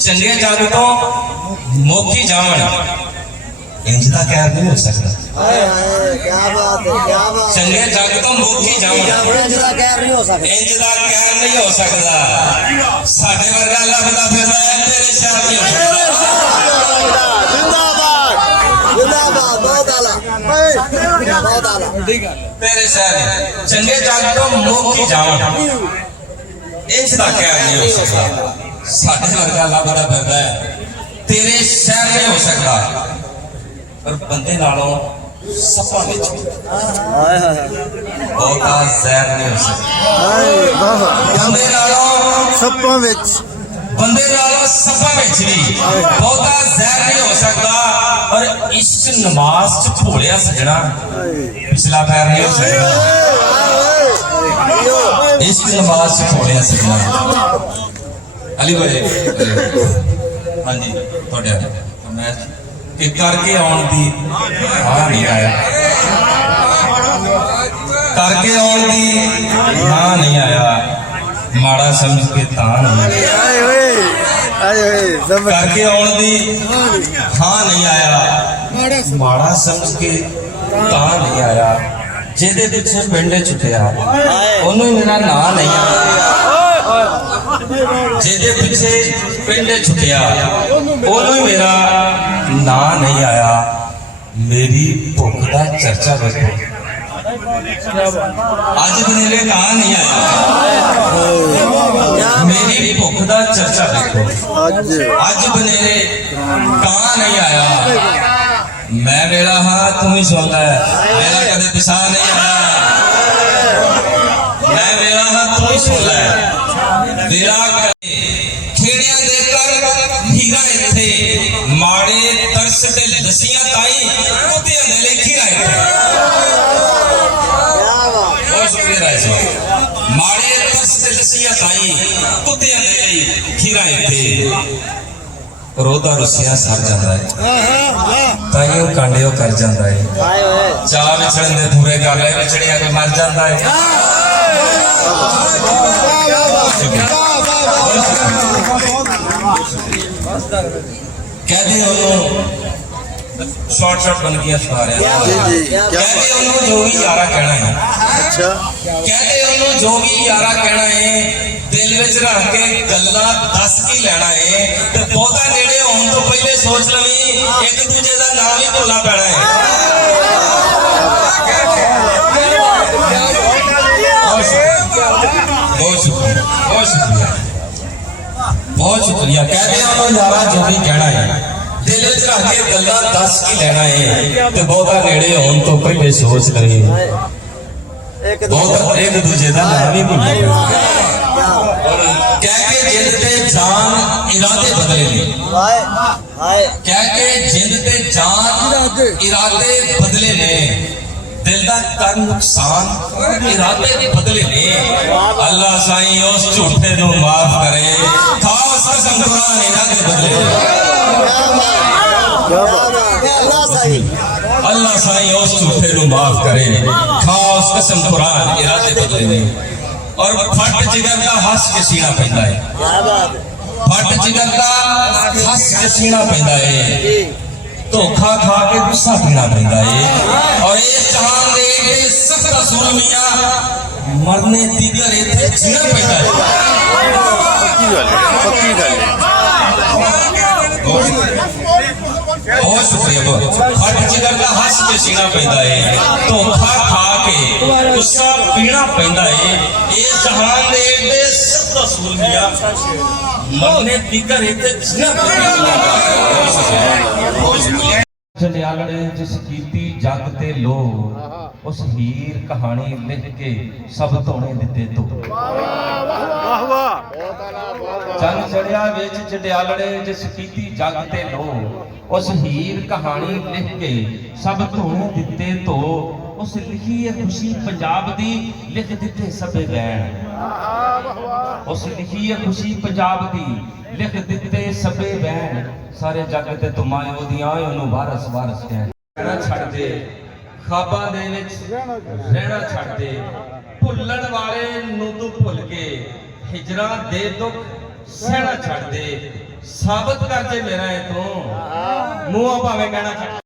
चंगे जग तो मोखी जावन इंज दा कहर नहीं हो सकता। चंगे जग तो मोखी जावन इंज दा कहर नहीं हो सकता। साडे वर्गा लभदा फिरदा है तेरे शहर नहीं हो सकता। तेरे शहर चंगे जग तो मोखी जावन इंज दा कहर नहीं हो सकता। साडे वर्गा लभदा फिरदा है तेरे शहर नहीं हो सकता। पर बंदे नालों सप्पां विच बहुता जहर नहीं हो सकता। बंदे नालों सप्पां विच भी बहुता जहर नहीं हो सकता। और इश्क नमाज च भोलिया सजना पिछला पैर नहीं हो सकता। इश्क नमाज च भोलिया सजना अली भाई हाँ जी थोड़े मैं कि करके आउण दी हाँ नहीं आया, करके आउण दी हाँ नहीं आया, माड़ा समझ के तां नहीं आया। करके आउण दी हाँ नहीं आया, माड़ा समझ के तां नहीं आया। जिहदे पिछे पिंड छुटिया ओनू मेरा नां नहीं आया। जिहदे पिछे पिंड छुटिया ओनू मेरा ना नहीं आया। मेरी भुख का चर्चा देखो अज बनेरे ना नहीं आया। मेरी भुख का चर्चा देखो अज बनेरे कहाँ नहीं आया। मैं वेला हाँ तू ही सुनता है मेरा कदे पिछा नहीं आया। मैं वेला हाँ तू ही सुनता है वेला खेड़िया दे कर हीरा इत्थे माड़े तरस ते दसियां ताई कुत्तियां दे लेखी राय बहुत शुक्रिया राय साहब। माड़े तरस ते दसियां ताई कुत्तियां दे लेखी राय इत्थे रोदा रुसिया सर जाता है ताइयों कांडियो कर जाता है। चाह विछड़न दे पूरे कर ले विछड़िया के मर जाता है। कहते शॉर्ट शॉर्ट बन गया सुना रहे कहते जो भी यारा कहना है। कहते जो भी यारा कहना है दिल विच रख के गल्ला दस की लेना है ते बहुता नेड़े होने तो पहले सोच लवी एक दूजे का नाम ही भुलना पैना है। बहुत शुक्रिया बहुत शुक्रिया। कहते यारा जो भी कहना है दिल विच रख के गल्ला दस की लेना है ते बहुता नेड़े होने तो पहले सोच लवी बहुत एक दूजे का नाम ही भुलना पैना। कह के जिंद ते जान इरादे बदले ने कह के जिंद ते जान इरादे बदले ने दिल दा कर नुकसान इरादे बदले ने। अल्लाह साईं उस झूठे नू माफ करे खास कसम कुरान इरादे बदले। अल्लाह साईं उस झूठे नू माफ करे खास कसम कुरान इरादे बदले ने। और फट जिगर का हस के सीना पैंदा है। फट जिगर का हस के सीना पैंदा है। धोखा खा के गुस्सा पीना पैंदा है। और इस जहान दे सख्त सुरमियां मरने दिगर इत्थे जीना पैंदा है। बहुत शुक्रिया। फट जिगर का हस के सीना पैंदा है। धोखा खा के गुस्सा पीना पैंदा है। इस जहान दे सख्त सुरमियां मरने दिगर इत्थे जीना पैंदा है। जंडियालड़े जिस कीती जग ते लो उस हीर कहानी लिख के सब धोने दिते तो। चंद चढ़िया विच जंडियालड़े जिस कीती जग ते लो उस हीर कहानी लिख के सब धोने दिते तो। उस लिखी है खुशी पंजाब दी लिख दिते सबे बैन। उस लिखी है खुशी पंजाब दी लिख दिते सबे बैन। सारे जग ते तुमाए ओदियां ओनू वारस वारस कहना छड़ दे खाबां दे विच रहना छड़ दे। भुल्लण वाले नू तू भुल के हिजरा दे दुख सहना छड़ दे। ਸਾਬਤ ਕਰ ਜੇ ਮੇਰਾ ਇਹ ਤੂੰ ਮੂੰਹੋਂ ਭਾਵੇਂ ਕਹਿਣਾ ਛੱਡ